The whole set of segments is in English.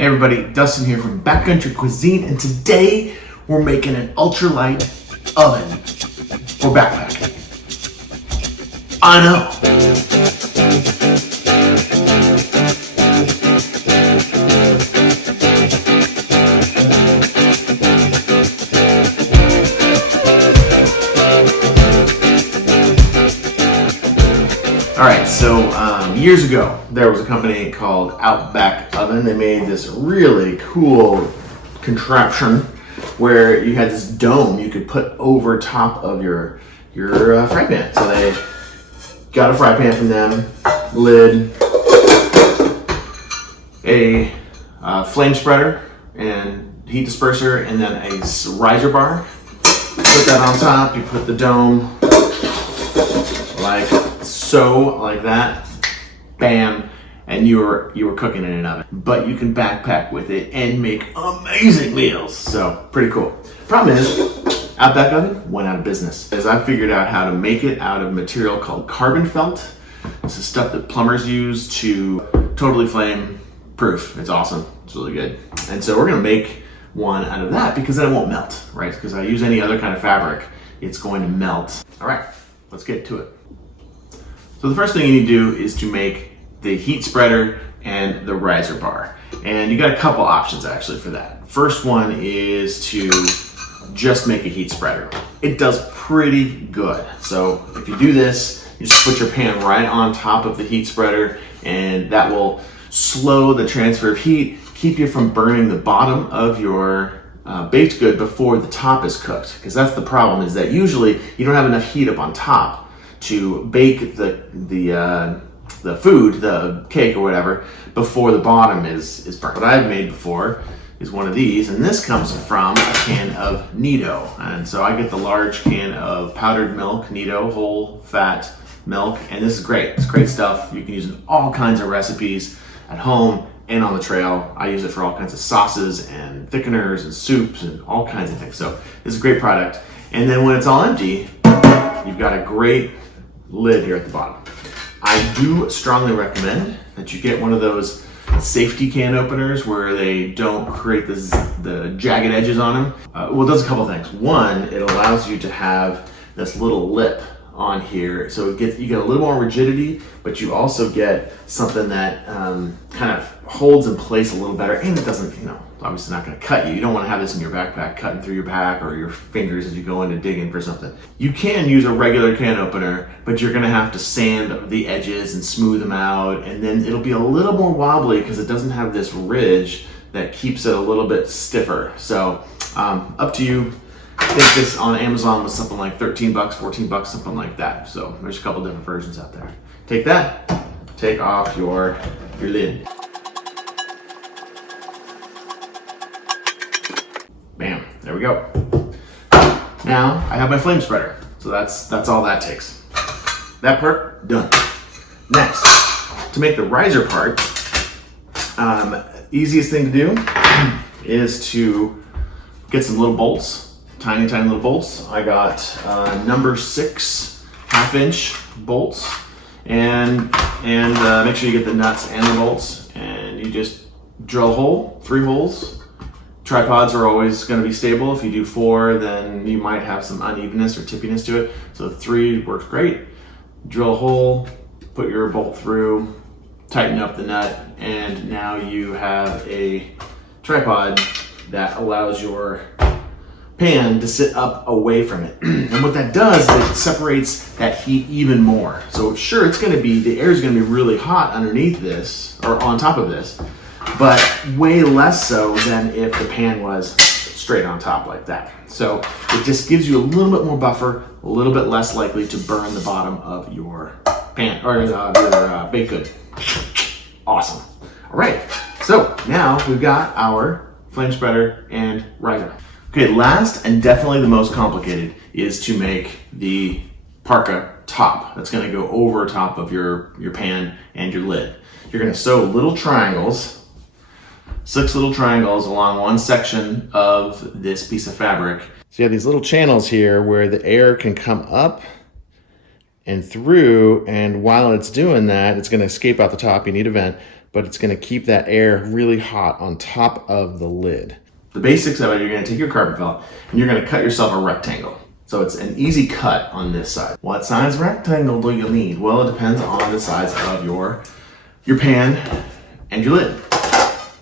Hey everybody, Dustin here from Backcountry Cuisine, and today we're making an ultralight oven for backpacking. I know. Alright, so years ago, there was a company called Outback Oven. They made this really cool contraption where you had this dome you could put over top of your fry pan. So they got a fry pan from them, lid, a flame spreader and heat disperser, and then a riser bar. Put that on top, you put the dome like so, like that, bam, and you were cooking in an oven. But you can backpack with it and make amazing meals. So pretty cool. Problem is, Outback Oven went out of business. As I figured out how to make it out of material called carbon felt. This is stuff that plumbers use to totally flame proof. It's awesome. It's really good. And so we're gonna make one out of that because then it won't melt, right? Because I use any other kind of fabric, it's going to melt. All right, let's get to it. So the first thing you need to do is to make the heat spreader and the riser bar. And you got a couple options actually for that. First one is to just make a heat spreader. It does pretty good. So if you do this, you just put your pan right on top of the heat spreader, and that will slow the transfer of heat, keep you from burning the bottom of your baked good before the top is cooked. Because that's the problem, is that usually you don't have enough heat up on top to bake the food, the cake or whatever, before the bottom is burnt. What I've made before is one of these, and this comes from a can of Nido. And so I get the large can of powdered milk, Nido, whole fat milk, and this is great. It's great stuff. You can use it in all kinds of recipes at home and on the trail. I use it for all kinds of sauces and thickeners and soups and all kinds of things. So this is a great product. And then when it's all empty, you've got a great lid here at the bottom. I do strongly recommend that you get one of those safety can openers where they don't create the jagged edges on them. Well, it does a couple things. One, it allows you to have this little lip on here, so you get a little more rigidity, but you also get something that kind of holds in place a little better, and it doesn't, obviously not going to cut you. You don't want to have this in your backpack cutting through your back or your fingers as you go in to dig in for something. You can use a regular can opener, but you're going to have to sand the edges and smooth them out, and then it'll be a little more wobbly because it doesn't have this ridge that keeps it a little bit stiffer. So up to you. I think this on Amazon was something like 13 bucks, 14 bucks, something like that. So there's a couple different versions out there. Take that, take off your lid. Bam, there we go. Now I have my flame spreader. So that's all that takes. That part, done. Next, to make the riser part, easiest thing to do is to get some little bolts. Tiny little bolts. I got number 6 1/2-inch bolts, and make sure you get the nuts and the bolts, and you just drill a hole, 3 holes. Tripods are always going to be stable. If you do 4, then you might have some unevenness or tippiness to it. So 3 works great. Drill a hole, put your bolt through, tighten up the nut, and now you have a tripod that allows your pan to sit up away from it. And what that does is it separates that heat even more. So sure, the air is gonna be really hot underneath this, or on top of this, but way less so than if the pan was straight on top like that. So it just gives you a little bit more buffer, a little bit less likely to burn the bottom of your pan, or your baked good. Awesome. All right, so now we've got our flame spreader and riser. Okay, last and definitely the most complicated is to make the parka top. That's gonna go over top of your pan and your lid. You're gonna sew little triangles, 6 little triangles along one section of this piece of fabric. So you have these little channels here where the air can come up and through, and while it's doing that, it's gonna escape out the top. You need a vent, but it's gonna keep that air really hot on top of the lid. The basics of it, you're gonna take your carpet felt and you're gonna cut yourself a rectangle. So it's an easy cut on this side. What size rectangle do you need? Well, it depends on the size of your pan and your lid.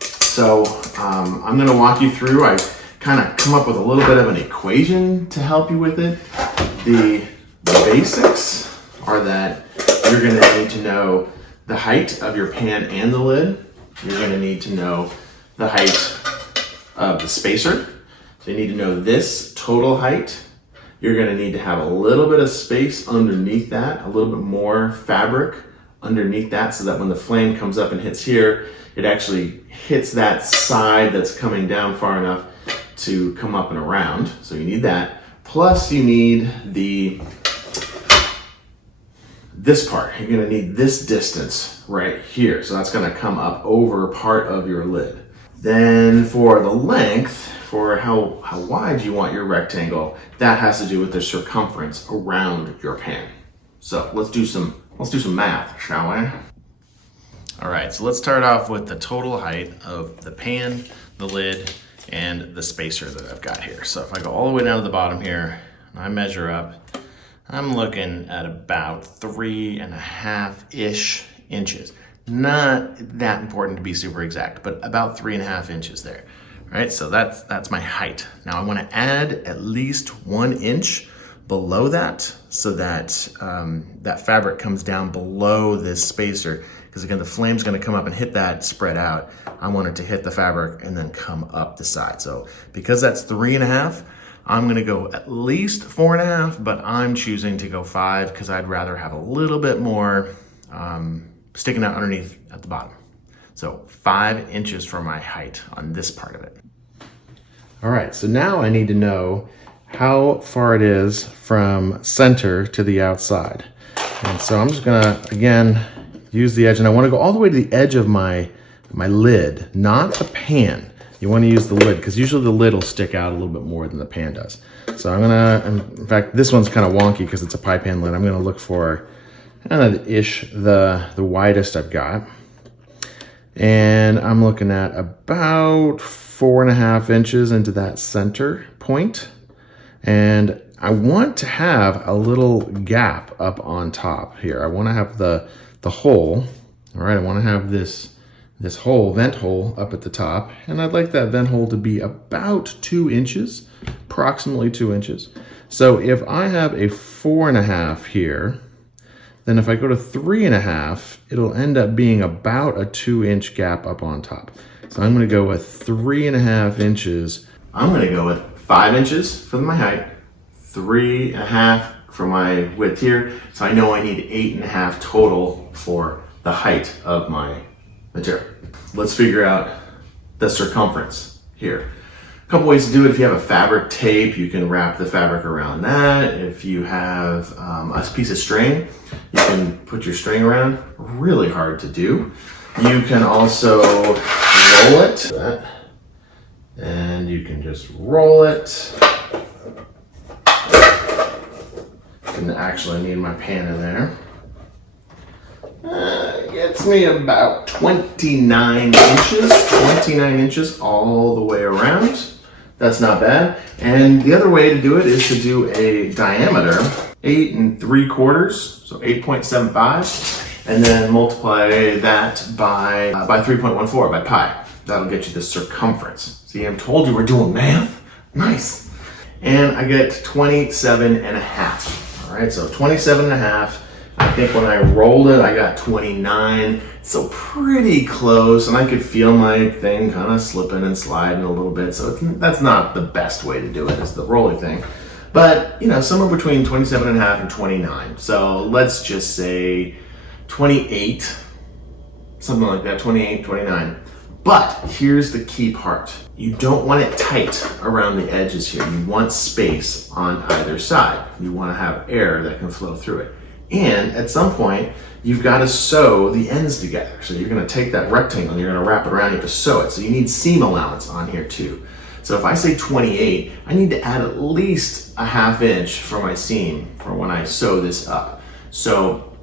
So I'm gonna walk you through. I kind of come up with a little bit of an equation to help you with it. The basics are that you're gonna need to know the height of your pan and the lid. You're gonna need to know the height of the spacer. So you need to know this total height. You're gonna need to have a little bit of space underneath that, a little bit more fabric underneath that, so that when the flame comes up and hits here, it actually hits that side that's coming down far enough to come up and around. So you need that. Plus you need this part. You're gonna need this distance right here. So that's gonna come up over part of your lid. Then for the length, for how wide you want your rectangle, that has to do with the circumference around your pan. So let's do some math, shall we? All right, so let's start off with the total height of the pan, the lid, and the spacer that I've got here. So if I go all the way down to the bottom here, and I measure up, I'm looking at about 3.5-ish inches. Not that important to be super exact, but about 3.5 inches there. All right, so that's my height. Now I want to add at least 1 inch below that, so that that fabric comes down below this spacer, because again, the flame's going to come up and hit that spread out. I want it to hit the fabric and then come up the side. So because that's 3.5, I'm going to go at least 4.5, but I'm choosing to go 5 because I'd rather have a little bit more sticking out underneath at the bottom. So 5 inches for my height on this part of it. All right, so now I need to know how far it is from center to the outside. And so I'm just gonna, again, use the edge, and I wanna go all the way to the edge of my lid, not the pan. You wanna use the lid, because usually the lid will stick out a little bit more than the pan does. So I'm gonna, in fact, this one's kind of wonky because it's a pie pan lid. I'm gonna look for kind of ish the widest I've got. And I'm looking at about 4.5 inches into that center point. And I want to have a little gap up on top here. I want to have the hole. All right, I want to have this hole, vent hole up at the top. And I'd like that vent hole to be about 2 inches, approximately 2 inches. So if I have a 4.5 here, then if I go to 3.5, it'll end up being about a 2-inch gap up on top. So I'm gonna go with 3.5 inches. I'm gonna go with 5 inches for my height, 3.5 for my width here. So I know I need 8.5 total for the height of my material. Let's figure out the circumference here. A couple ways to do it. If you have a fabric tape, you can wrap the fabric around that. If you have a piece of string, you can put your string around. Really hard to do. You can also roll it, and you can just roll it. Didn't actually need my pan in there. Gets me about 29 inches all the way around. That's not bad. And the other way to do it is to do a diameter, 8 3/4, so 8.75, and then multiply that by 3.14 by pi. That'll get you the circumference. See, I've told you we're doing math. Nice. And I get 27.5. All right, so 27.5. I think when I rolled it, I got 29. So pretty close, and I could feel my thing kind of slipping and sliding a little bit. So that's not the best way to do it, is the rolling thing. But, you know, somewhere between 27.5 and 29. So let's just say 28, something like that, 28, 29. But here's the key part. You don't want it tight around the edges here. You want space on either side. You want to have air that can flow through it. And at some point, you've got to sew the ends together. So you're going to take that rectangle and you're going to wrap it around, you have to sew it. So you need seam allowance on here too. So if I say 28, I need to add at least a 1/2 inch for my seam for when I sew this up. So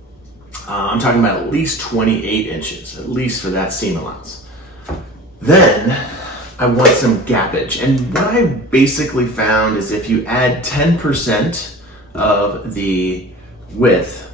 I'm talking about at least 28 inches, at least for that seam allowance. Then I want some gappage. And what I basically found is if you add 10% of the width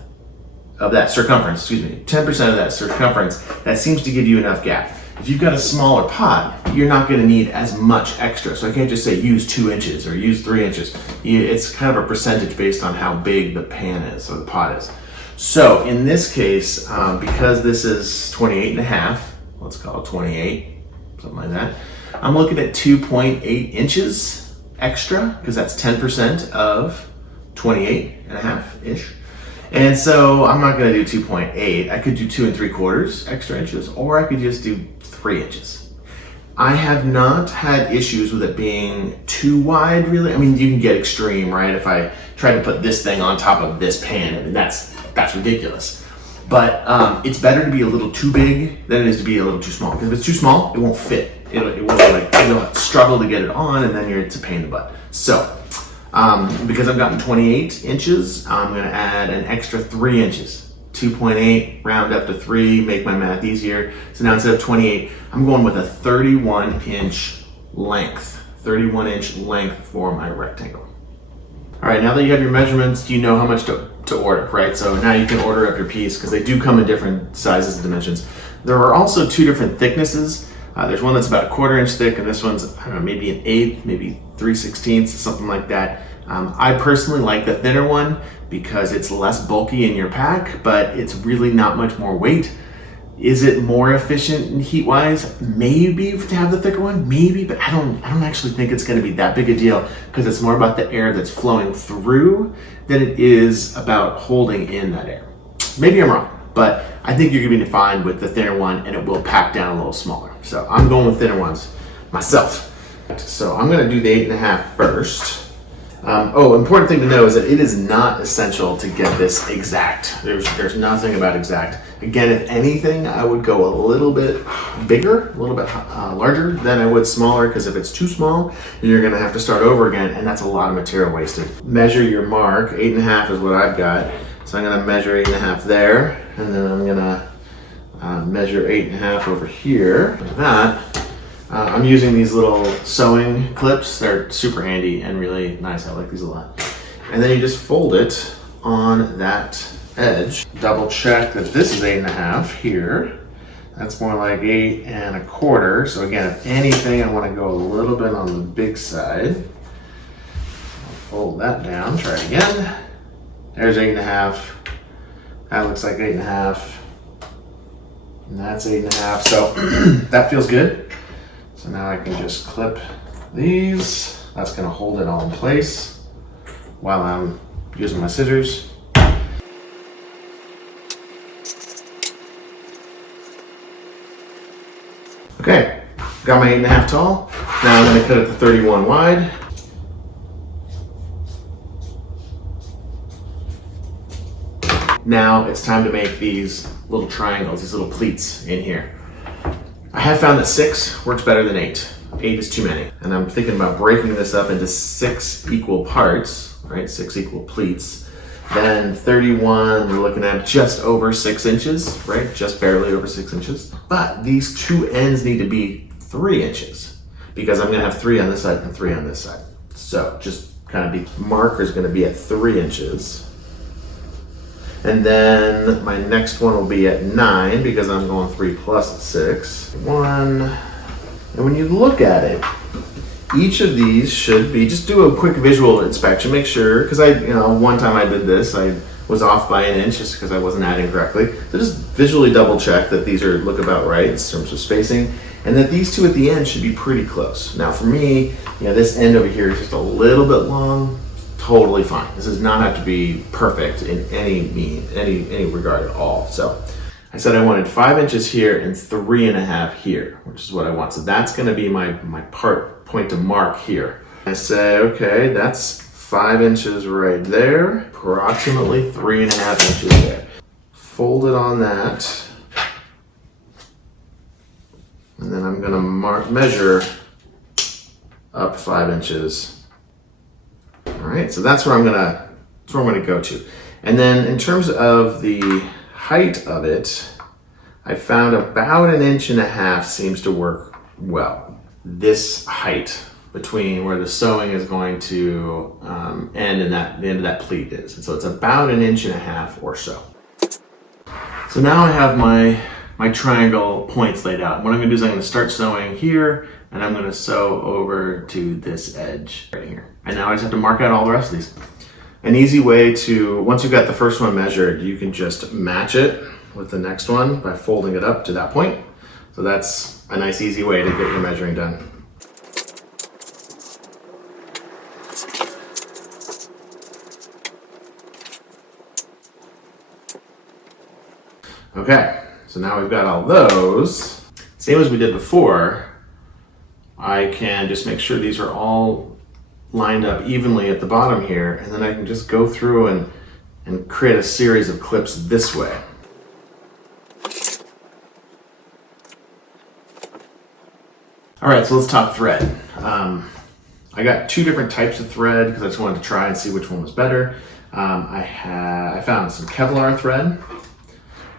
of that circumference, 10% of that circumference, that seems to give you enough gap. If you've got a smaller pot, you're not going to need as much extra. So I can't just say use 2 inches or use 3 inches. It's kind of a percentage based on how big the pan is or the pot is. So in this case, because this is 28 and a half, let's call it 28, something like that, I'm looking at 2.8 inches extra because that's 10% of 28 and a half-ish. And so I'm not going to do 2.8. I could do 2 3/4 extra inches, or I could just do 3 inches. I have not had issues with it being too wide, really. I mean, you can get extreme, right? If I try to put this thing on top of this pan, I mean, that's ridiculous. But it's better to be a little too big than it is to be a little too small. Because if it's too small, it won't fit. You'll struggle to get it on, and then it's a pain in the butt. So, because I've gotten 28 inches, I'm going to add an extra 3 inches. 2.8, round up to 3, make my math easier. So now instead of 28, I'm going with a 31-inch length. 31-inch length for my rectangle. All right, now that you have your measurements, you know how much to order, right? So now you can order up your piece because they do come in different sizes and dimensions. There are also 2 different thicknesses. There's one that's about a 1/4 inch thick, and this one's, I don't know, maybe an 1/8, maybe 3/16, something like that. I personally like the thinner one because it's less bulky in your pack, but it's really not much more weight. Is it more efficient heat-wise? Maybe to have the thicker one, maybe, but I don't actually think it's going to be that big a deal because it's more about the air that's flowing through than it is about holding in that air. Maybe I'm wrong, but I think you're going to be fine with the thinner one, and it will pack down a little smaller. So I'm going with thinner ones myself. So I'm going to do the 8.5 first. Important thing to know is that it is not essential to get this exact. There's nothing about exact. Again, if anything, I would go a little bit bigger, a little bit larger than I would smaller, because if it's too small, you're going to have to start over again, and that's a lot of material wasted. Measure your mark. 8.5 is what I've got. So I'm going to measure 8.5 there, and then I'm going to measure 8.5 over here, like that. I'm using these little sewing clips. They're super handy and really nice. I like these a lot. And then you just fold it on that edge. Double check that this is 8.5 here. That's more like 8.25. So again, if anything, I want to go a little bit on the big side. I'll fold that down. Try it again. There's 8.5. That looks like 8.5. And that's 8.5. So that feels good. So now I can just clip these. That's going to hold it all in place while I'm using my scissors. Okay, got my 8.5 tall. Now I'm going to cut it to 31 wide. Now it's time to make these little triangles, these little pleats in here. I have found that 6 works better than 8. 8 is too many. And I'm thinking about breaking this up into 6 equal parts, right? 6 equal pleats. Then 31, we're looking at just over 6 inches, right? Just barely over 6 inches. But these 2 ends need to be 3 inches because I'm gonna have 3 on this side and 3 on this side. So just kind of the marker is gonna be at 3 inches. And then my next one will be at 9 because I'm going 3 plus 6. 1. And when you look at it, each of these should be, just do a quick visual inspection, make sure, because one time I did this, I was off by 1 inch just because I wasn't adding correctly. So just visually double check that these look about right in terms of spacing, and that these 2 at the end should be pretty close. Now for me, this end over here is just a little bit long. Totally fine. This does not have to be perfect in any regard at all. So I said I wanted 5 inches here and 3.5 here, which is what I want. So that's going to be my point to mark here. I say, okay, that's 5 inches right there, approximately 3.5 inches there. Fold it on that, and then I'm going to measure up 5 inches. All right, so that's where I'm gonna go to. And then in terms of the height of it, I found about 1.5 inches seems to work well. This height between where the sewing is going to end and the end of that pleat is. And so it's about 1.5 inches or so. So now I have my triangle points laid out. What I'm gonna do is I'm gonna start sewing here, and I'm gonna sew over to this edge right here. And now I just have to mark out all the rest of these. An easy way to, once you've got the first one measured, you can just match it with the next one by folding it up to that point. So that's a nice easy way to get your measuring done. Okay, so now we've got all those. Same as we did before, I can just make sure these are all lined up evenly at the bottom here, and then I can just go through and create a series of clips this way. All right, so let's talk thread. I got 2 different types of thread because I just wanted to try and see which one was better. I found some Kevlar thread,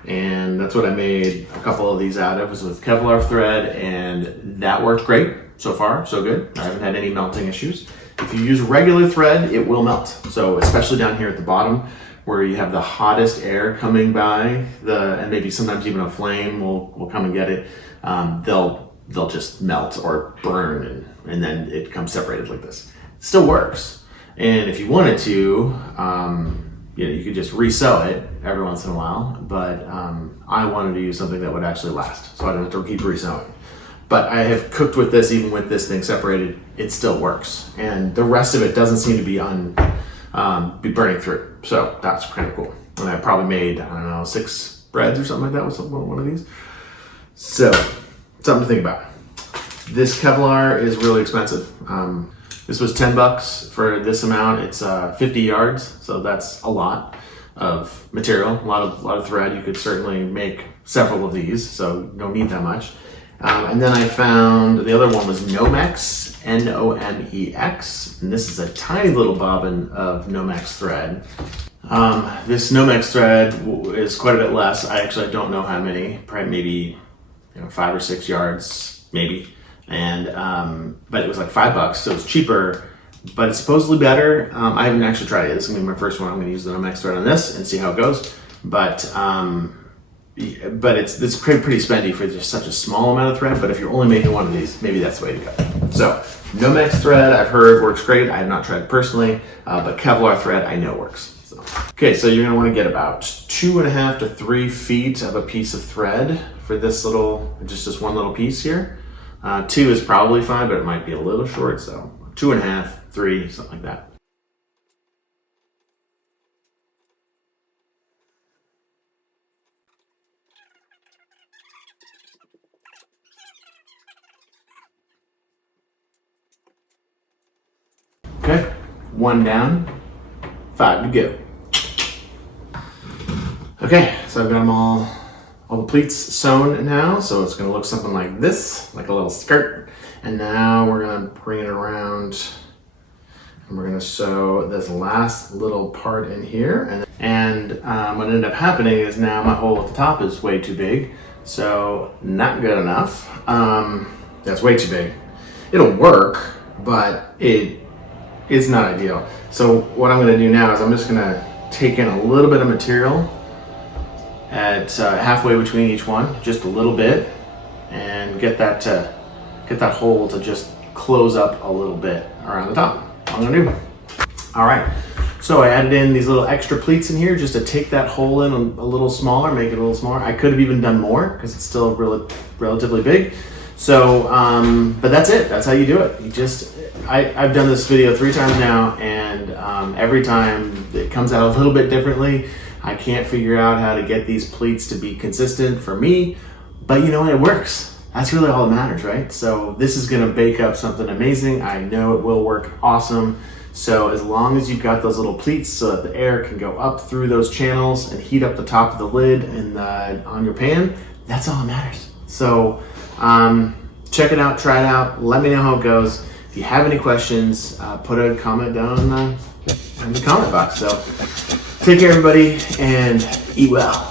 and that's what I made a couple of these out of, was with Kevlar thread, and that worked great. So far, so good. I haven't had any melting issues. If you use regular thread, it will melt. So especially down here at the bottom, where you have the hottest air coming by, and maybe sometimes even a flame will come and get it, they'll just melt or burn, and then it comes separated like this. It still works. And if you wanted to, you could just resew it every once in a while, but I wanted to use something that would actually last, so I don't have to keep resewing. But I have cooked with this, even with this thing separated, it still works. And the rest of it doesn't seem to be burning through. So that's kind of cool. And I probably made, I don't know, 6 breads or something like that with one of these. So, something to think about. This Kevlar is really expensive. This was $10 for this amount. It's 50 yards, so that's a lot of material, a lot of thread. You could certainly make several of these, so you don't need that much. And then I found the other one was Nomex, Nomex, and this is a tiny little bobbin of Nomex thread. This Nomex thread is quite a bit less. I actually don't know how many, probably maybe 5 or 6 yards, maybe. And but it was like $5, so it's cheaper, but it's supposedly better. I haven't actually tried it. This is gonna be my first one. I'm gonna use the Nomex thread on this and see how it goes. But it's pretty spendy for just such a small amount of thread. But if you're only making one of these, maybe that's the way to go. So Nomex thread, I've heard works great. I have not tried it personally, but Kevlar thread I know works. Okay, so you're gonna want to get about 2.5 to 3 feet of a piece of thread for this just one little piece here. 2 is probably fine, but it might be a little short. So 2.5, 3, something like that. Okay, 1 down, 5 to go. Okay, so I've got them all the pleats sewn now, so it's gonna look something like this, like a little skirt. And now we're gonna bring it around, and we're gonna sew this last little part in here. And what ended up happening is now my hole at the top is way too big, so not good enough. That's way too big. It'll work, but it's not ideal. So what I'm gonna do now is I'm just gonna take in a little bit of material at halfway between each one, just a little bit, and get that hole to just close up a little bit around the top. That's what I'm gonna do. All right, so I added in these little extra pleats in here just to take that hole in a little smaller, make it a little smaller. I could have even done more because it's still relatively big. So, but that's it. That's how you do it. I've done this video 3 times now, and every time it comes out a little bit differently. I can't figure out how to get these pleats to be consistent for me, but you know what, it works. That's really all that matters, right? So this is gonna bake up something amazing. I know it will work awesome. So as long as you've got those little pleats so that the air can go up through those channels and heat up the top of the lid and on your pan, that's all that matters. So check it out, try it out, let me know how it goes. If you have any questions, put a comment down in the comment box. So take care, everybody, and eat well.